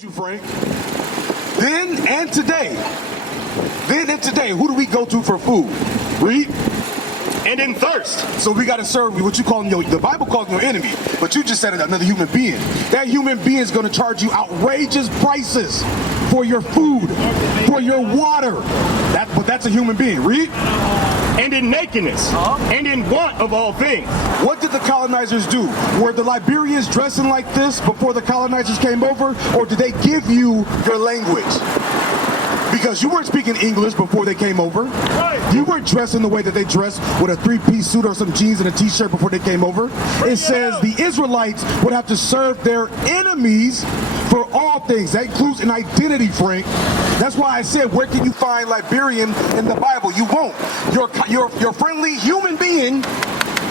You, Frank. Then and today, who do we go to for food? Read. And in thirst. So we got to serve what you call the Bible calls your enemy, but you just said it, another human being. That human being is going to charge you outrageous prices for your food, for your water. But that's a human being. Read. And in nakedness, and in want of all things. What did the colonizers do? Were the Liberians dressing like this before the colonizers came over, or did they give you your language? Because you weren't speaking English before they came over. Right. You weren't dressing the way that they dressed with a three-piece suit or some jeans and a t-shirt before they came over. It says the Israelites would have to serve their enemies for all things. That includes an identity, Frank. That's why I said, where can you find Liberian in the Bible? You won't. Your friendly human being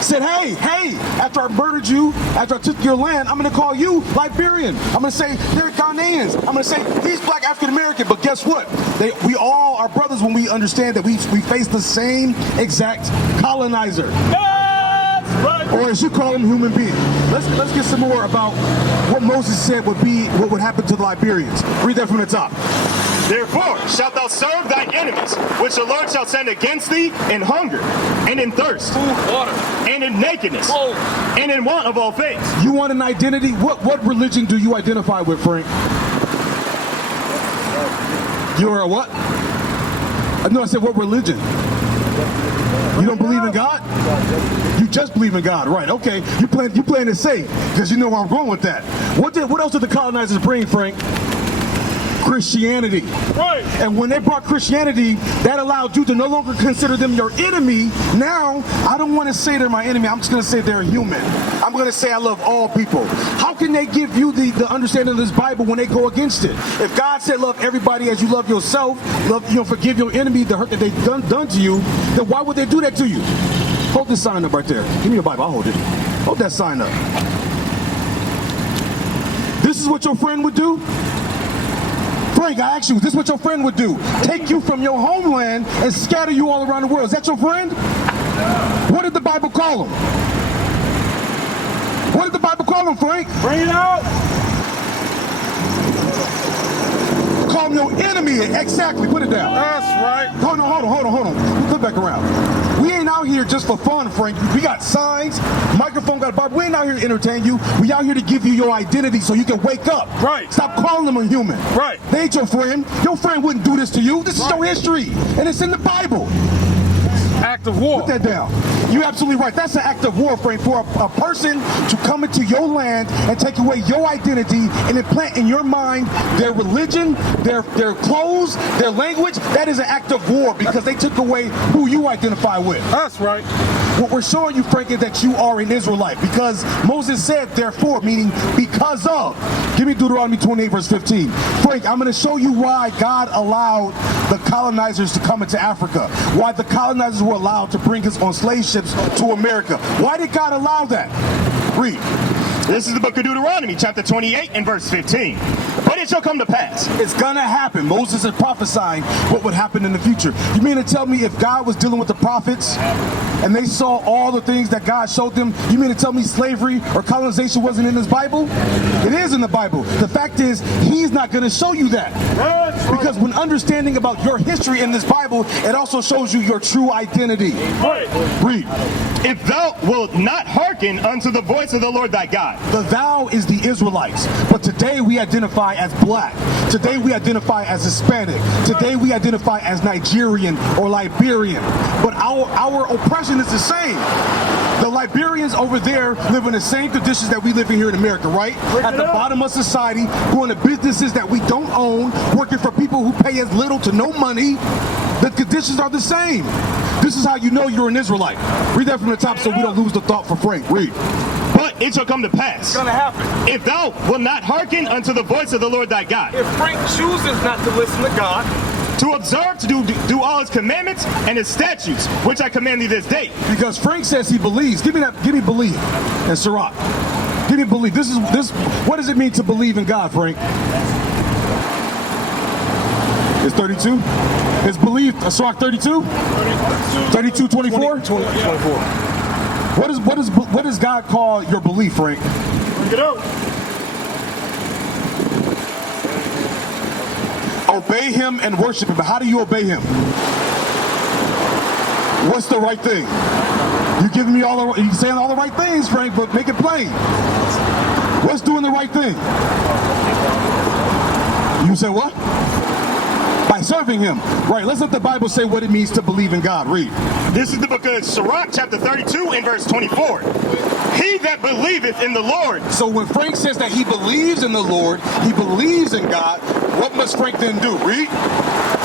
said, hey, after I murdered you, after I took your land, I'm going to call you Liberian. I'm going to say they're Ghanaians. I'm going to say he's black African-American. But guess what? We all are brothers when we understand that we face the same exact colonizer. Or as you call him, human being. Let's get some more about what Moses said what would happen to the Liberians. Read that from the top. Therefore shalt thou serve thine enemies, which the Lord shall send against thee in hunger, and in thirst, water, and in nakedness, and in want of all things. You want an identity? What religion do you identify with, Frank? You are a what? No, I said what religion? You don't believe in God? You just believe in God, right? Okay, you playing it safe because you know where I'm going with that. What else did the colonizers bring, Frank? Christianity. Right. And when they brought Christianity, that allowed you to no longer consider them your enemy. Now, I don't want to say they're my enemy. I'm just going to say they're human. I'm going to say I love all people. How can they give you the understanding of this Bible when they go against it? If God said love everybody as you love yourself, forgive your enemy the hurt that they've done to you, then why would they do that to you? Hold this sign up right there. Give me your Bible. I'll hold it. Hold that sign up. This is what your friend would do? Frank, I asked you, this is what your friend would do. Take you from your homeland and scatter you all around the world. Is that your friend? What did the Bible call him? What did the Bible call him, Frank? Bring it out. Call him your enemy. Exactly. Put it down. That's right. Hold on. Come back around. We ain't out here just for fun, Frank. We got signs, microphone, got a Bible. We ain't out here to entertain you. We out here to give you your identity so you can wake up. Right. Stop calling them a human. Right. They ain't your friend. Your friend wouldn't do this to you. This is your history, and it's in the Bible. Act of war. Put that down. You're absolutely right. That's an act of war, Frank, for a person to come into your land and take away your identity and implant in your mind their religion, their clothes, their language. That is an act of war because they took away who you identify with. That's right. What we're showing you, Frank, is that you are an Israelite because Moses said, therefore, meaning because of. Give me Deuteronomy 28, verse 15. Frank, I'm going to show you why God allowed the colonizers to come into Africa, why the colonizers were allowed to bring us on slave ships to America. Why did God allow that? Read. This is the book of Deuteronomy, chapter 28 and verse 15. But it shall come to pass. It's gonna happen. Moses is prophesying what would happen in the future. You mean to tell me if God was dealing with the prophets and they saw all the things that God showed them, you mean to tell me slavery or colonization wasn't in his Bible? It is in the Bible. The fact is, he's not gonna show you that. Because when understanding about your history in this Bible, it also shows you your true identity. Right. Read. If thou wilt not hearken unto the voice of the Lord thy God. The thou is the Israelites, but today we identify as black. Today we identify as Hispanic. Today we identify as Nigerian or Liberian. But our oppression is the same. The Liberians over there live in the same conditions that we live in here in America, right? At the bottom of society, going to businesses that we don't own, working for people who pay us little to no money. The conditions are the same. This is how you know you're an Israelite. Read that from the top so we don't lose the thought for Frank. Read. But it shall come to pass. It's gonna happen. If thou wilt not hearken unto the voice of the Lord thy God. If Frank chooses not to listen to God, to observe, to do all his commandments and his statutes, which I command thee this day. Because Frank says he believes. Give me believe. And Sirach. Give me believe. This. What does it mean to believe in God, Frank? It's 32. It's belief. Sirach 32. 32, 24. 24. What does God call your belief, Frank? Bring it out. Obey him and worship him. But how do you obey him? What's the right thing? You giving me you saying all the right things, Frank, but make it plain. What's doing the right thing? You say what? By serving him. Right, let's let the Bible say what it means to believe in God. Read. This is the book of Sirach, chapter 32, and verse 24. He that believeth in the Lord. So when Frank says that he believes in the Lord, he believes in God, what must Frank then do? Read.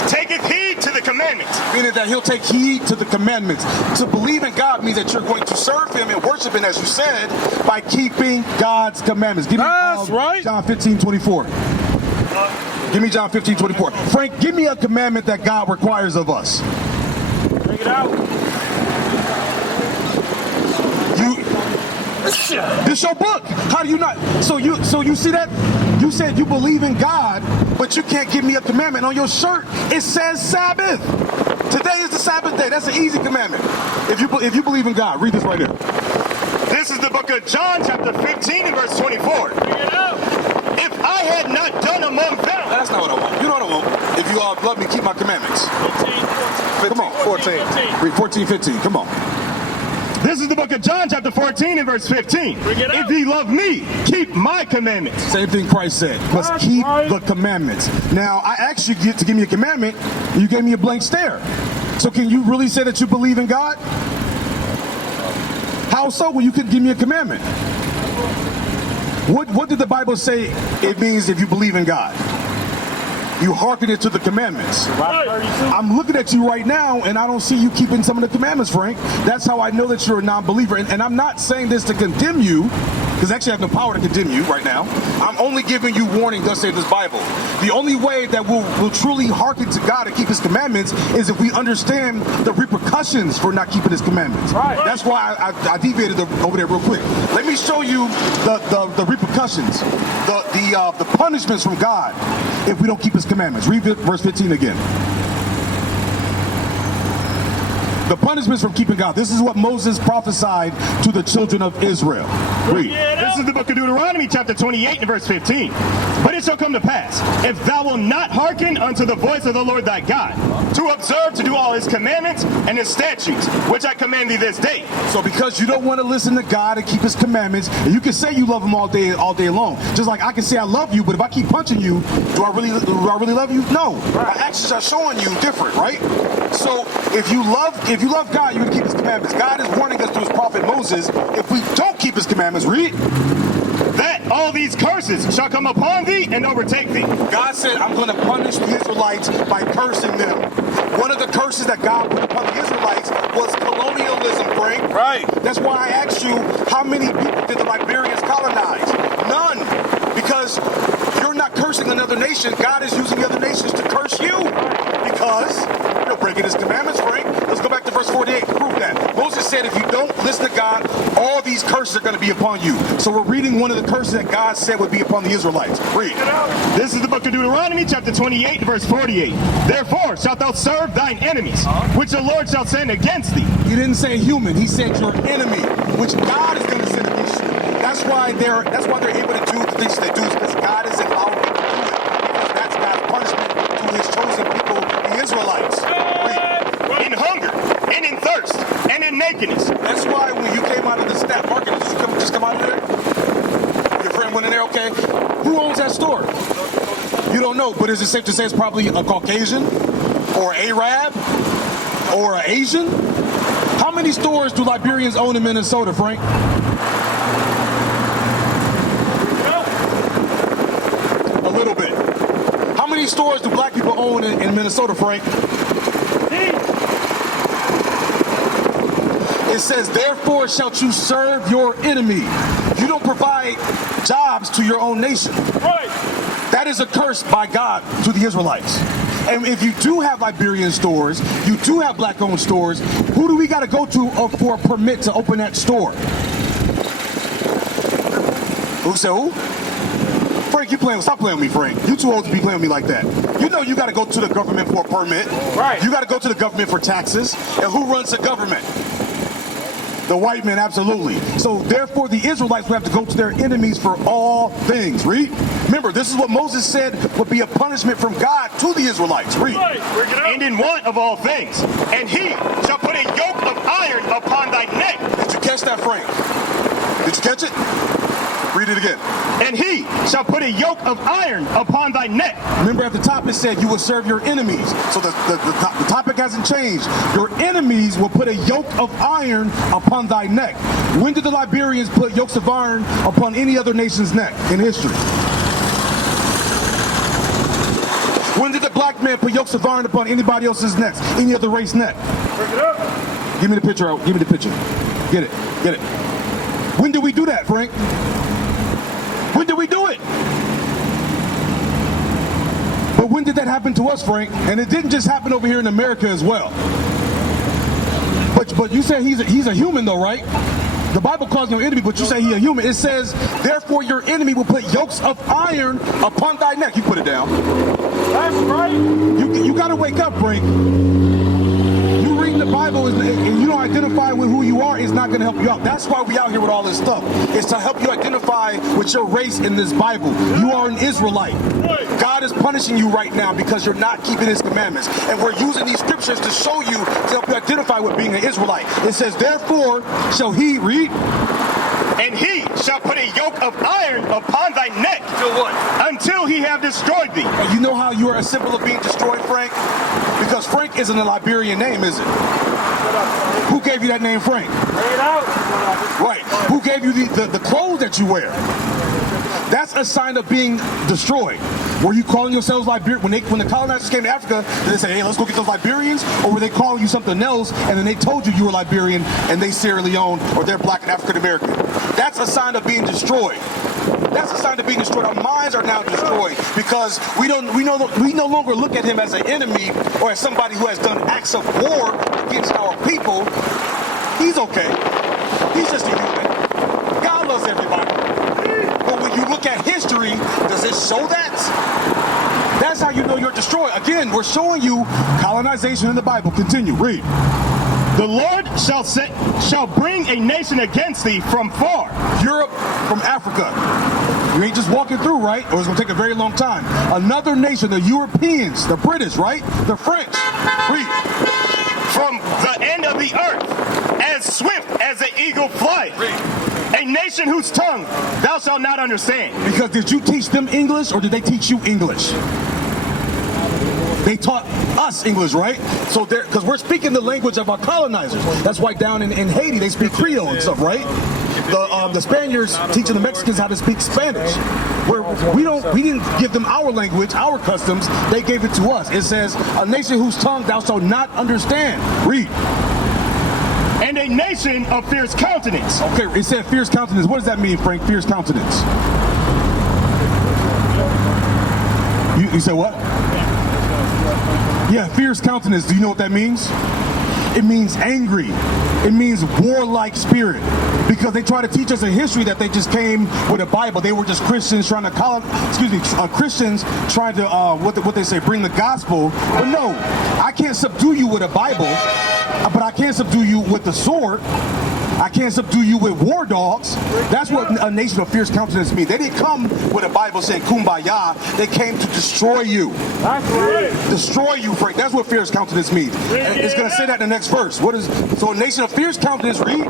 Taketh heed to the commandments. Meaning that he'll take heed to the commandments. To believe in God means that you're going to serve him and worship him, as you said, by keeping God's commandments. Give me right. John 15:24. Give me John 15:24. Frank, give me a commandment that God requires of us. Bring it out. This your book. How do you not? So you see that? You said you believe in God, but you can't give me a commandment. On your shirt, it says Sabbath. Today is the Sabbath day. That's an easy commandment. If you believe in God, read this right here. This is the book of John, chapter 15, and verse 24. Bring it out. If I had not done among them. That's not what I want. You know what I want? If you all love me, keep my commandments. 15, Come on, 14. Read 14, 15. Come on. This is the book of John, chapter 14, and verse 15. Bring it out. If ye love me, keep my commandments. Same thing Christ said. Must keep the commandments. Now, I asked you to give me a commandment, and you gave me a blank stare. So can you really say that you believe in God? How so when you couldn't give me a commandment? What did the Bible say it means if you believe in God? You hearken it to the commandments. I'm looking at you right now, and I don't see you keeping some of the commandments, Frank. That's how I know that you're a non-believer. And I'm not saying this to condemn you, because actually I have no power to condemn you right now. I'm only giving you warning, thus saith this Bible. The only way that we'll truly hearken to God and keep his commandments is if we understand the repercussions for not keeping his commandments. Right. That's why I deviated over there real quick. Let me show you the repercussions, the punishments from God if we don't keep his commandments. Read verse 15 again. The punishments from keeping God. This is what Moses prophesied to the children of Israel. Read. This is the book of Deuteronomy, chapter 28, and verse 15. But it shall come to pass, if thou wilt not hearken unto the voice of the Lord thy God, to observe to do all his commandments and his statutes, which I command thee this day. So because you don't want to listen to God and keep his commandments, and you can say you love him all day long. Just like I can say I love you, but if I keep punching you, do I really love you? No. My actions are showing you different, right? So if you love God, you're going to keep his commandments. God is warning us through his prophet Moses, if we don't keep his commandments, read. That all these curses shall come upon thee and overtake thee. God said, I'm going to punish the Israelites by cursing them. One of the curses that God put upon the Israelites was colonialism, Frank. Right. That's why I asked you, how many people did the Liberians colonize? None. Because you're not cursing another nation. God is using the other nations to curse you. Because you're breaking his commandments, Frank. Let's go back to verse 48 to prove that. Moses said, if you don't listen to God, all these curses are going to be upon you. So we're reading one of the curses that God said would be upon the Israelites. Read. This is the book of Deuteronomy, chapter 28, verse 48. Therefore shalt thou serve thine enemies, which the Lord shall send against thee. He didn't say human. He said your enemy, which God is going to send against you. That's why they're able to do the things they do, is because God is allowing them to do it. Because that's God's punishment to his chosen people, the Israelites. Read. In hunger, and in thirst, and in nakedness. That's why when you came out of the staff market, did you just come out of there? Your friend went in there, okay? Who owns that store? You don't know, but is it safe to say it's probably a Caucasian or Arab or an Asian? How many stores do Liberians own in Minnesota, Frank? A little bit. How many stores do black people own in Minnesota, Frank? It says, therefore shalt you serve your enemy. You don't provide jobs to your own nation. Right. That is a curse by God to the Israelites. And if you do have Liberian stores, you do have black-owned stores, who do we got to go to for a permit to open that store? Who said who? Frank, stop playing with me, Frank. You too old to be playing with me like that. You know you got to go to the government for a permit. Right. You got to go to the government for taxes. And who runs the government? The white man, absolutely. So therefore the Israelites will have to go to their enemies for all things. Read. Remember, this is what Moses said would be a punishment from God to the Israelites. Read. And in want of all things, and he shall put a yoke of iron upon thy neck. Did you catch that, Frank? Did you catch it? Read it again. And he shall put a yoke of iron upon thy neck. Remember at the top it said you will serve your enemies. So the topic hasn't changed. Your enemies will put a yoke of iron upon thy neck. When did the Liberians put yokes of iron upon any other nation's neck in history? When did the black man put yokes of iron upon anybody else's neck? Any other race neck? Give me the picture out. Give me the picture. Get it. Get it. When did we do that, Frank? When did we do it? But when did that happen to us, Frank? And it didn't just happen over here in America as well. But you said he's a human though, right? The Bible calls him an enemy, but you say he's a human. It says, therefore your enemy will put yokes of iron upon thy neck. You put it down. That's right. You got to wake up, Frank. You reading the Bible and you don't identify with who you are is not going to help you out. That's why we out here with all this stuff. It's to help you identify with your race in this Bible. You are an Israelite. God is punishing you right now because you're not keeping his commandments. And we're using these scriptures to show you, to help you identify with being an Israelite. It says, therefore shall he, read, and he shall put a yoke of iron upon thy neck. Till what? Until he have destroyed thee. And you know how you are a symbol of being destroyed, Frank? Because Frank isn't a Liberian name, is it? Who gave you that name, Frank? Lay it out. Right. Who gave you the clothes that you wear? That's a sign of being destroyed. Were you calling yourselves Liberian? When the colonizers came to Africa, did they say, hey, let's go get those Liberians? Or were they calling you something else and then they told you you were Liberian and they Sierra Leone or they're black and African American? That's a sign of being destroyed. That's a sign of being destroyed. Our minds are now destroyed because we no longer look at him as an enemy or as somebody who has done acts of war against our people. He's okay. He's just a human. God loves everybody. But when you look at history, does it show that? That's how you know you're destroyed. Again, we're showing you colonization in the Bible. Continue. Read. The Lord shall bring a nation against thee from far. Europe, from Africa. You ain't just walking through, right? Or it's going to take a very long time. Another nation, the Europeans, the British, right? The French. Read. From the end of the earth, as swift as the eagle flies. A nation whose tongue thou shalt not understand. Because did you teach them English or did they teach you English? They taught us English, right? So because we're speaking the language of our colonizers. That's why down in Haiti they speak Creole and stuff, right? The Spaniards teaching the Mexicans how to speak Spanish. Where we didn't give them our language, our customs. They gave it to us. It says, a nation whose tongue thou shalt not understand. Read. And a nation of fierce countenance. Okay, it said fierce countenance. What does that mean, Frank? Fierce countenance. You said what? Yeah, fierce countenance. Do you know what that means? It means angry. It means warlike spirit. Because they try to teach us in history that they just came with a Bible. They were just Christians trying to Christians trying to what they say, bring the gospel. But no, I can't subdue you with a Bible, but I can subdue you with the sword. I can't subdue you with war dogs. That's what a nation of fierce countenance means. They didn't come with a Bible saying kumbaya. They came to destroy you. That's right. Destroy you, Frank. That's what fierce countenance means. And it's going to say that in the next verse. So a nation of fierce countenance, read.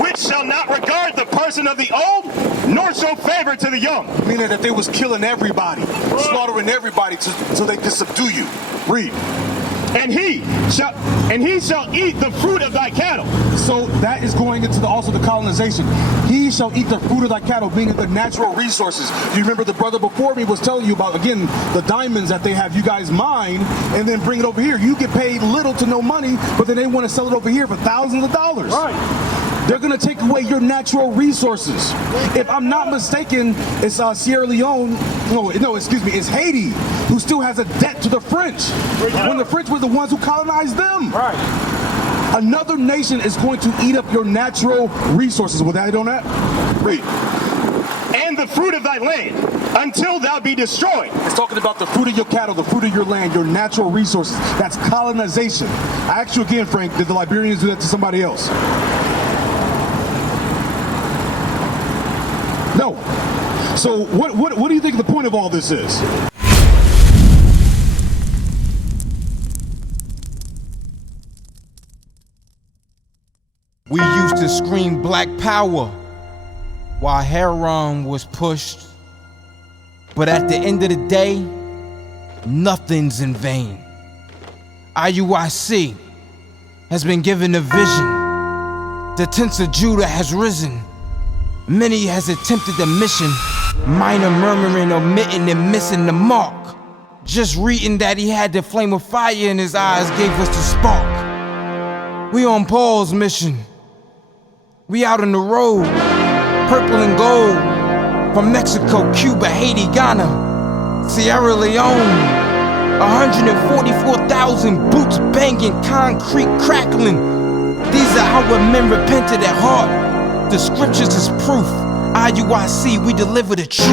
Which shall not regard the person of the old, nor show favor to the young. Meaning that they was killing everybody, slaughtering everybody so they could subdue you. Read. And he shall eat the fruit of thy cattle. So that is going into also the colonization. He shall eat the fruit of thy cattle, meaning the natural resources. Do you remember the brother before me was telling you about, again, the diamonds that they have you guys mine and then bring it over here. You get paid little to no money, but then they want to sell it over here for thousands of dollars. Right. They're going to take away your natural resources. If I'm not mistaken, it's Sierra Leone. No, excuse me. It's Haiti, who still has a debt to the French. When the French were the ones who colonized them. Right. Another nation is going to eat up your natural resources. Will that hit on that? Read. And the fruit of thy land, until thou be destroyed. It's talking about the fruit of your cattle, the fruit of your land, your natural resources. That's colonization. I ask you again, Frank, did the Liberians do that to somebody else? So what do you think the point of all this is? We used to scream black power while heroin was pushed. But at the end of the day, nothing's in vain. IUIC has been given a vision. The tents of Judah has risen. Many has attempted the mission. Minor murmuring, omitting, and missing the mark. Just reading that he had the flame of fire in his eyes gave us the spark. We on Paul's mission. We out on the road, purple and gold. From Mexico, Cuba, Haiti, Ghana, Sierra Leone. 144,000 boots banging, concrete crackling. These are our men repented at heart. The scriptures is proof. IUIC, we deliver the truth.